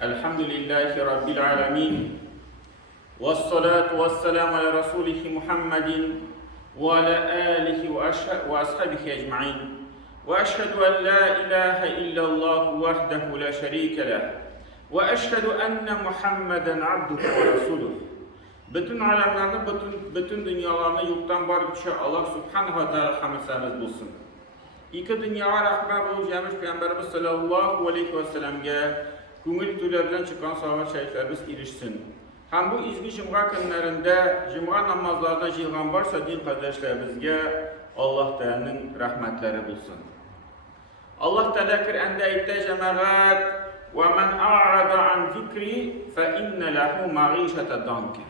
Elhamdülillahi Rabbil alemin. Vessalatu vesselamu ala Resulihi Muhammedin ve ala alihi ve ashabihi ecma'in. Ve eşhedü en la ilahe illallah vahdehu la şerike leh. Ve eşhedü enne Muhammeden abduhu ve resuluh. Bütün alemlerini, bütün dünyalarını yoktan var düşe Allah subhanahu wa ta'ala hamdsanız bulsun. İki dünyaya rahmet olacağımız Peygamberimiz sallallahu aleyhi ve sellem'e көңіл төлерден çıkan sahabat şehitlerimiz erişsin. Hem bu izgi cuma günlerinde cuma namazlarına jığan varsa din kardeşlerimizge Allah Teala'nın rahmetleri bulsun. Allah Teala Kur'an'da ayette cemaat ve men a'rada an zikri fe inne lehu ma'işete danke.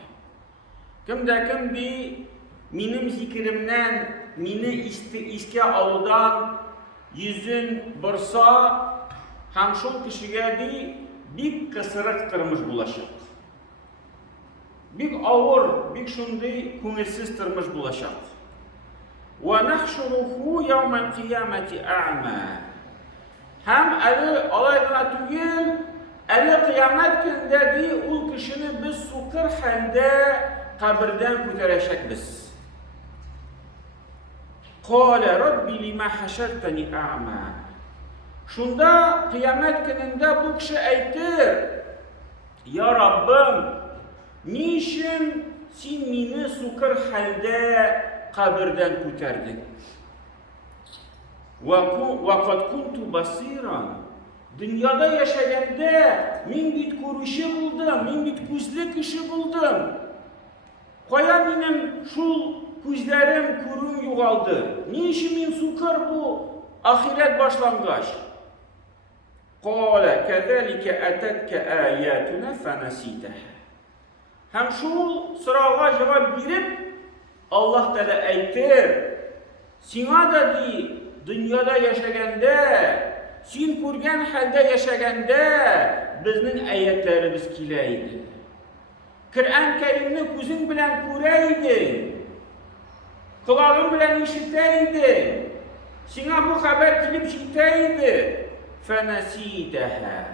Kimdi benim zikrimden, meni iske alıdan yüzün bursa hem şu kişiye bir kısırık tırmış bulaşık. Bir ağır, bir şunday künesiz tırmış bulaşık. Ve nahşuruhu yevmel kıyameti a'ma. Hem eli alaydına tügül, eli kıyamet günde ul kişini biz sukır halde kabirden kütereşek biz. Kâle Rabbi lima haşerteni a'ma. Şunda kıyamet gününde bu kişi aytır. Ya Rabbim, niçin sen beni sukır halde kabirden küterdin? Ve kad kuntu basiran. Dünyada yaşayanda men bit görüşü buldum, men bit gözlü kişi buldum. Koya benim şu gözlerim körüm yoğaldı. Niçin men sukır bu ahiret başlangıç? قال كذلك أتتك آياتنا فنسيتها. Hem şu sırağa cevap verip Allah Teala aytır. Sana da dünyada yaşaganda, sen görgen halde yaşaganda bizning ayetlerimiz keleydi. Kur'an Kerimni gözün bilen göreydin. Kulağın bilen işiteydin. Sana bu haber gelip çıktıydı. فَنَسِيدَهَا.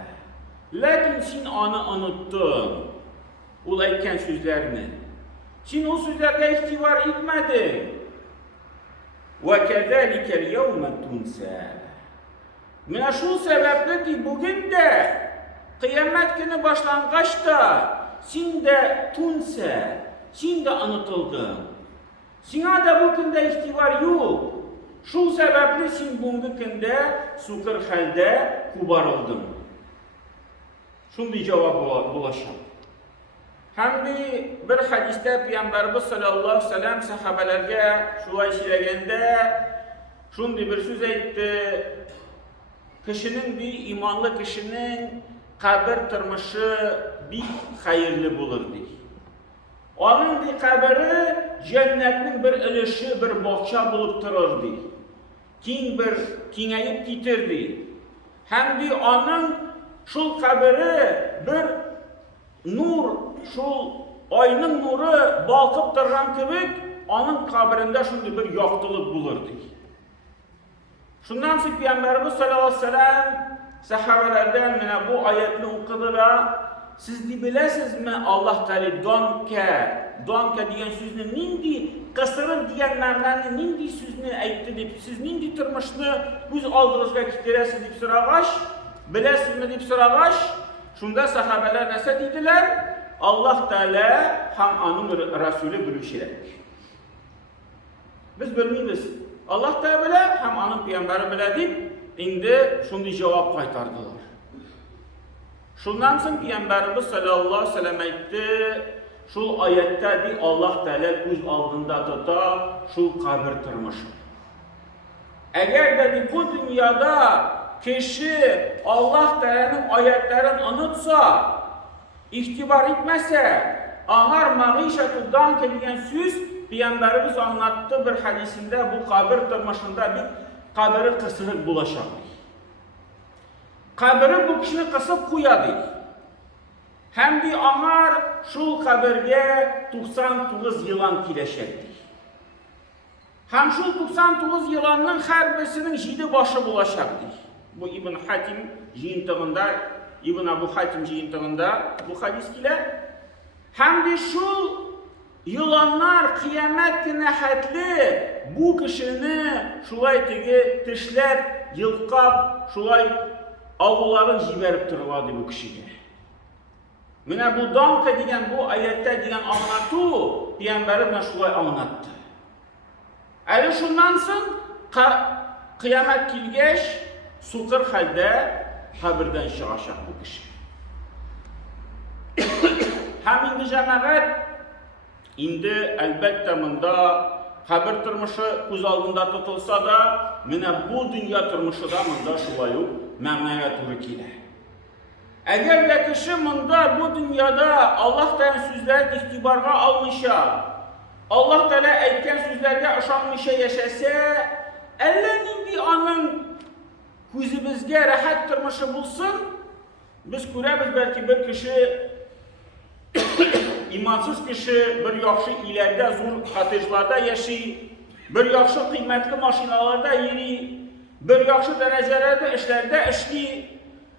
Lakin sen onu unuttun. Olayken sözlerini. Sen o sözlerde ihtivar etmedin. وَكَذَٰلِكَ الْيَوْمَ تُنْسَى. Mine şu sebeple ki bugün de kıyamet günü başlangıçta sen de tunse, sen de unutuldun. Sana da bugün de ihtivar yok. Şu sebeple sen bugünkünde sukır halde kubarıldın. Şunday cevap bulaşam. Hem de bir hadiste Peygamberimiz sallallahu aleyhi ve sellem sahabelerge şulay söylegende şunday bir söz aytdı. Kişinin bir imanlı kişinin kabir tırmışı bir hayırlı bulurdu. Onun bir kabiri cennetin bir ilişi, bir bohça bulup dururdu. Kengayip gitirdi. Hem de onun şu kabiri bir nur, şu ayının nuru balkıp durgan kibik, onun kabirinde şunday bir yoktuluk bulurdu. Şundan sonra Peygamberimiz sallallahu aleyhi ve sellem sahabelerden bu ayetini okudular. Siz de bilesizmi Allah Teala donke diyen sözünü nindi, kısırın diyen mağnanı nindi sözünü ayıttı deyip, siz nindi tırmışını göz aldığınızda gideresiz deyip sırağaş, bilesizmi deyip sırağaş, şunda sahabeler nese dediler? Allah Teala hem onun Resulü bilişiler. Biz bilmeyiz. Allah Teala bile hem onun Peygamberi bile deyip, indi şunda cevap kaytardılar. Şundan sonra Peygamberimiz sallallahu aleyhi ve sellem aytdı, şu ayette Allah Teala göz aldığında tuta şu kabir tırmışı. Eğer de bu dünyada kişi Allah Teala'nın ayetlerini unutsa, ihtibar etmese, anar mağişetu danke diyen söz Peygamberimiz anlattı bir hadisinde bu kabir tırmışında bir kabiri kısırık bulaşar. Kabiri bu kişini kısıp koyadı. Hem de anar şu kabirge 99 yılan kileşekti. Hem şu 99 yılanın her birisinin 7 başı bulaşaktı. Bu İbn Hakim jiyintığında İbn Abu Hatim jıyıntığında bu hadis kile. Hem de şu yılanlar kıyamet günü hatli bu kişini şulay tegi tişlep, yılkap, şulay avluların jiberip tırıladı bu kişiye. Mine bu danka degen, bu ayette degen anlatı, Peygamber buna şulay anlattı. Eli şundan soň kıyamet kilgeç, sukır halde kabirden çıkacak bu kişi. Hem indi cemaat, indi elbette mında kabir turmuşu göz aldında tutulsa da, mine bu dünya turmuşu da mında şulayu məmnaya turu kile. Eğer de kişi mında bu dünyada Allah Teala sözlerini ihtibarga almışa, Allah Teala aytgan sözlerge aşanmışa yaşasa, ellenin bir anın gözümüzge rahat turmuşu bulsun, biz göremiz belki bir kişi imansız kişi bir yaxşı ileride zor kotejlarda yaşayır, bir yaxşı kıymetli maşinalarda yürüyor, bir yaxşı derecelerde işlerde işliyor,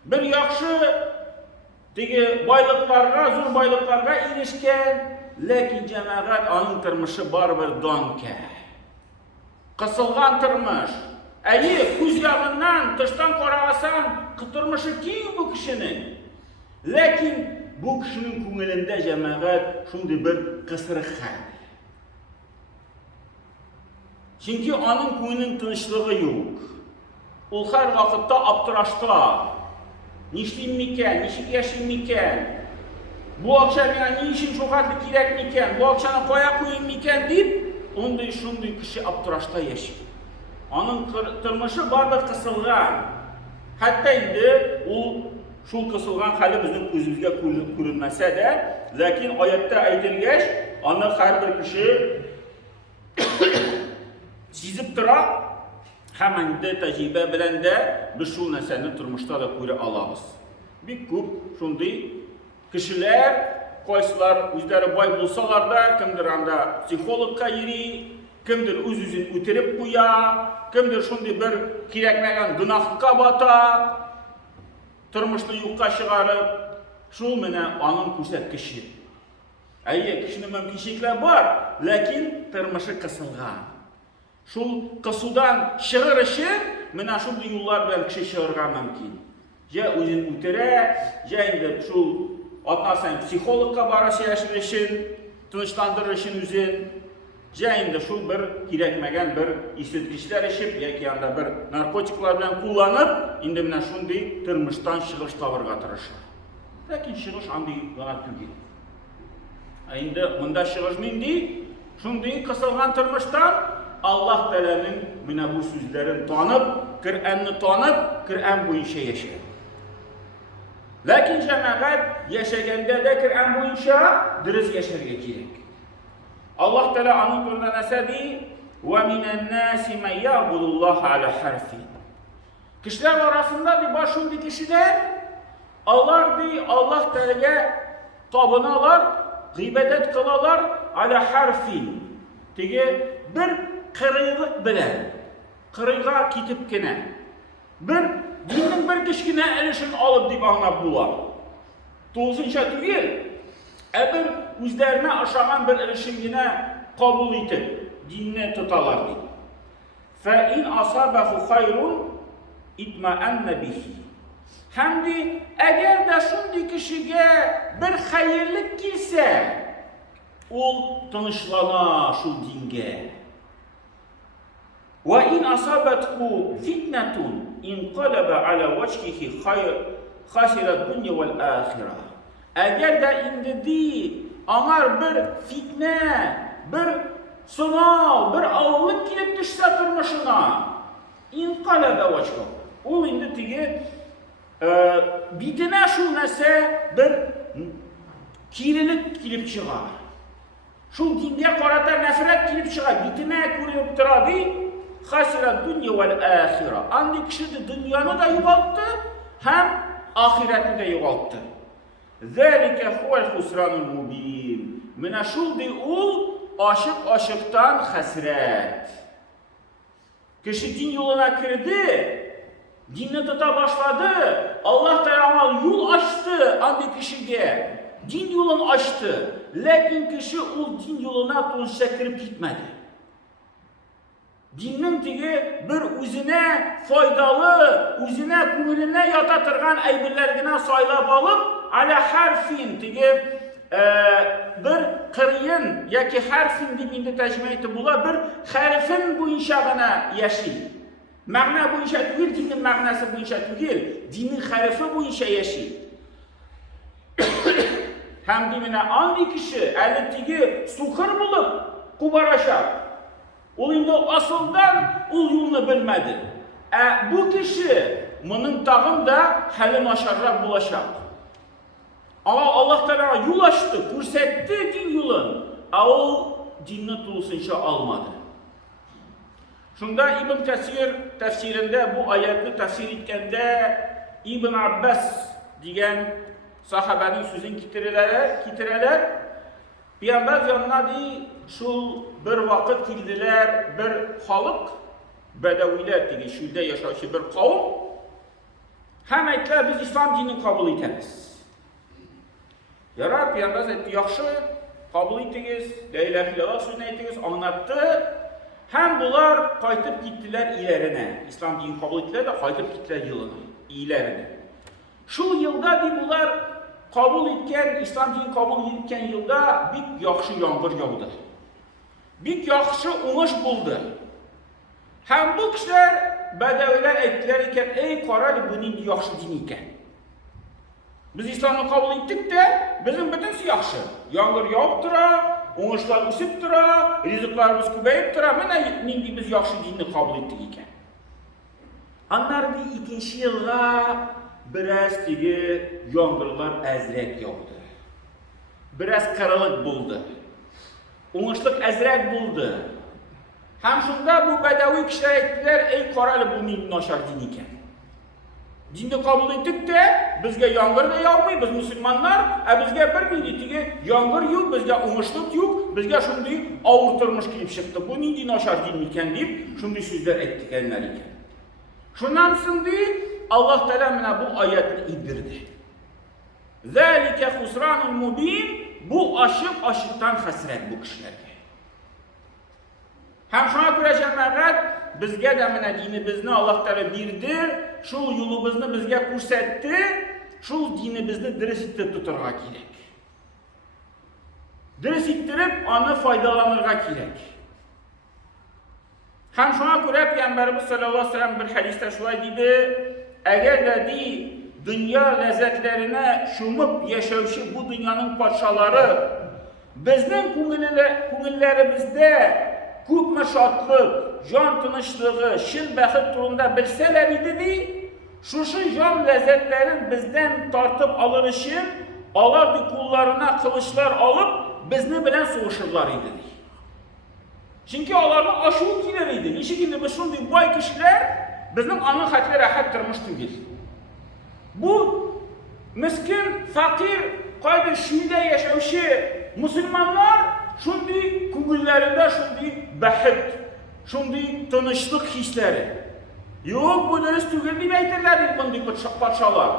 bir yaxşı baylıklarga, zor baylıklarga erişken, lakin cemaat anın turmuşu baribir donka. Kısılgan turmuş. Göz yağından, tıştan qaragasan, turmuşu kim bu kişinin? Lakin bu kişinin ko'nglinde cemaat şunday bir qısırıq hal. Çünkü onun ko'nglinin tinchlig'i yo'q. U har vaqtda abtirashda. Nishlayim mikan, nishib yashayim mikan? Bu akşam manga ne işin cho'qatli kerak mikan? Bu akşamni qo'ya qo'yim mikan deb, unday shunday kishi abtirashda yashaydi. Onun turmushi baribir qisilgan. Hatta endi u şul kısılgan hali bizim gözümüzge görünmese de, lakin ayette aytilgeç, onu her bir kişi sezip tura, hemen de tecrübe bilen de biz şu neseni turmuşta da göre alabız. Bir köp şunday kişiler, koysalar, özleri boy bulsalar da, kimdir anda psikologka yeri, kimdir öz-özün öterip koya, kimdir şunday bir kerekmegen günahlıkka bata, turmuşni yo'qqa chiqarib, shu meni onun ko'rsatkisi. Kishinin mumkinchiliklar bor, lakin turmushi qisilgan. Shu qisuvdan chiqar uchun mana shunday yo'llar bilan kishi chiqargan mumkin. Ya o'zini o'tira, ya endi shu otnasan psixologga borish uchun, tinchlantirish uchun o'zini, ya endi shu bir kerakmagan bir eslatgichlar ishib yoki anda bir narkotiklar bilan qo'llanib, endi mana shunday turmushdan chiqish to'g'riga tirishadi. Lakin chiqish anday g'alati tugil. Endi bunda chiqish nindi? Shunday qisilgan turmushdan Allah Teala'nın mana bu so'zlarini tanib, Qur'onni tanib, Qur'on bo'yicha yashaydi. Lakin jamaat yashaganda da Qur'on bo'yicha durust yashashga kerak. Allah Teala anın turuna nesedi وَمِنَ النَّاسِ مَنْ يَعْبُدُ اللّٰهَ عَلَى حَرْفٍ. Kişiler arasında bir başında kişiler Allah Teala'ya tapınalar, gıybedet kılalar ala harfin. Tege bir kırıylık bilen, kırıyga kitip kine, dinin bir kişkine erişin alıp deyip anlap bular. Toğusunca tügel, bir üzerine aşağıdan bir erişimine kabul edip, dinine tutalar deyip. فَاِنْ أَصَابَهُ خَيْرٌ اِتْمَأَنَّ بِهِ. Hem de eğer de şimdi kişiye bir hayırlık girse, ol tanışlana şu dinge. وَاِنْ أَصَابَتْهُ فِتْنَةٌ اِنْقَلَبَ عَلَى وَجْهِهِ خَاسِرَ الدُّنْيَا وَالْآخِرَةِ. Eğer de indidi anar bir fitne, bir sınav, bir ağırlık gelip düşse turmuşuna, اِنْقَلَبَ وَجْهِهِ. O indi tigi bitine şu nese bir kirilik gelip çıkar. Şu dinge karata nefret gelip çıkar. Bitine kuruyup turadı. Hasira dünya vel ahire. Andi kişi de dünyanı da yuvalttı, hem ahiretini de yuvalttı. Zalike huvel husranul mubin. Mine şul di ul aşıktan hasret. Kişi din yoluna girdi. Dinle tuta başladı. Allah Teala yol andi kişiye din yolunu açtı. Lakin kişi o din yoluna tonuşa kirip gitmedi. Dinin tigi bir üzüne faydalı, üzüne kumurine yatatırgan aybirlerine saylap alıp, ala harfin tigi bir kırıyın, ya ki harfin dibinde tercüme etti bula bir harfin bu inşağına yaşayır. Ma'na bu inşa tügil, dinin ma'nası bu inşa tügil, dinin harfi bu inşa yaşayır. Hem dimine andi kişi, elbette sukır bulup, kubaraşar. O indi asıldan o yolunu bilmedi. Bu kişi, bunun tağım da halin aşarrak bulaşar. Ama Allah Teala yol açtı, kursetti din yolun. O dinini tulusunca almadı. Şunda İbn Kesir tefsirinde bu ayetini tefsir etkende İbn Abbas diyen sahabenin sözünü kitireler. Peygamber yanına şu bir vakit girdiler bir halk, bedeviler dedi, şurada yaşayan bir kavim. Hem ettiler biz İslam dinini kabul ederiz. Yarar Peygamber etti, yaxşı kabul ettiniz, la ilahe illallah sözünü ettiniz, anlattı. Hem bunlar kaytıp gittiler ilerine. İslam dinini kabul ettiler de kaytıp gittiler yılına, ilerine. Şu yılda bunlar kabul etken, İslam dinini kabul etken yılda bir yaxşı yağmur yağdı. Bir yaxşı unuş buldu. Hem bu kişiler bedeviler ettiler iken, ey Karalı bunun yaxşı din iken. Biz İslam'ı kabul ettik de bizim bütünsi yaxşı. Yağmur yağıp dura, unuşlar üsüp dura, riziklarımız kübeyip dura. Mene nindi biz yaxşı dinini kabul ettik iken. Onlar bir ikinci yılda biraz tigi yağmurlar ezrek yağdı. Biraz karalık buldu. Unuşluk ezrek buldu. Hem şunda bu bedevi kişiler ettiler, ey Karalı bu nindi naşar din iken. Dini kabul ettik de bizge yağmur da yağmıyor, biz Müslümanlar, bizge bir milletiga yağmur yok, bizge uğuşluk yok, bizge şunday avurtırmış gibi çıktı. Bu nindi naşar din iken deyip şunday sözler ettik eller iken. Şundan sonra Allah Teala mena bu ayetini indirdi. Zalike husranul mubin, bu aşıktan hasret bu kişilerge. Hem şuna göre cemaat bizge de mena dinimizni Allah Teala birdir. Şu yolumuzni bizga ko'rsatdi, şu dinimizni dirist etib tuturga kerak. Dirist ettirib, onu foydalanırga kerak. Hem şuna göre Peygamberimiz sallallahu aleyhi ve sellem bir hadiste şöyle dedi, eğer dedi dünya lezzetlerine şumup yaşayışı bu dünyanın parçaları bizning ko'ngillerimizde ko'pmi şadlık, can tinchlig'i, şil baxt turunda bilseler idi, şu can lezzetlerin bizden tartıp alınışı, alardı kullarına kılıçlar alıp bizni bilen soğuşurlar idi. Çünkü onların aşığı kiler idi. Nişikinde biz şunday boy kişiler bizning ana hatli rahat turmuş değil. Bu miskin, fakir, qayda şuyda yaşayışı Müslümanlar şunday ko'ngillarida şunday baxt, şunday tinchlik hisleri. Yok bu dürüst tugul deb aytirlar bunday podsholar.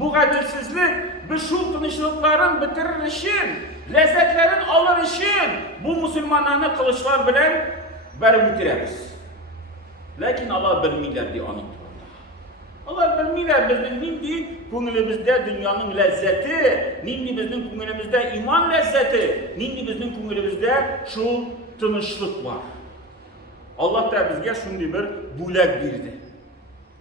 Bu adilsizlik biz şu tinchliklarni bitirishim, lezzetlerin alınışın bu Müslümanlarni kılıçlar bilan berib o'tiramiz. Lakin Allah bilmaylar diye anık. Allah bilmaylar bizning nindi ko'nglimizda dunyoning lazzati, nindi bizning ko'nglimizda iman lazzati, nindi bizning ko'nglimizda şu tinchlik var. Allah da bizga shunday bir bo'lak berdi.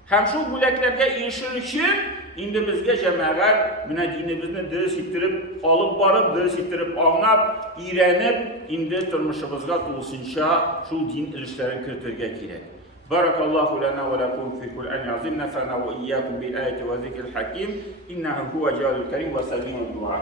Hem şu bo'laklarga erishish uchun endi bizga jamoat mana dinimizni dirist ettirib, olib borib, dirist ettirib, anglab, o'rganib, endi turmushimizga to'g'risincha şu din ilishlarini kiritirga kerak. Barakallahu lana ve lakum fi Kur'an azim, nafa'na ve iyyakum bil ayati ve zikril hakim, innahu huve jalil kerim ve sami'ud du'a.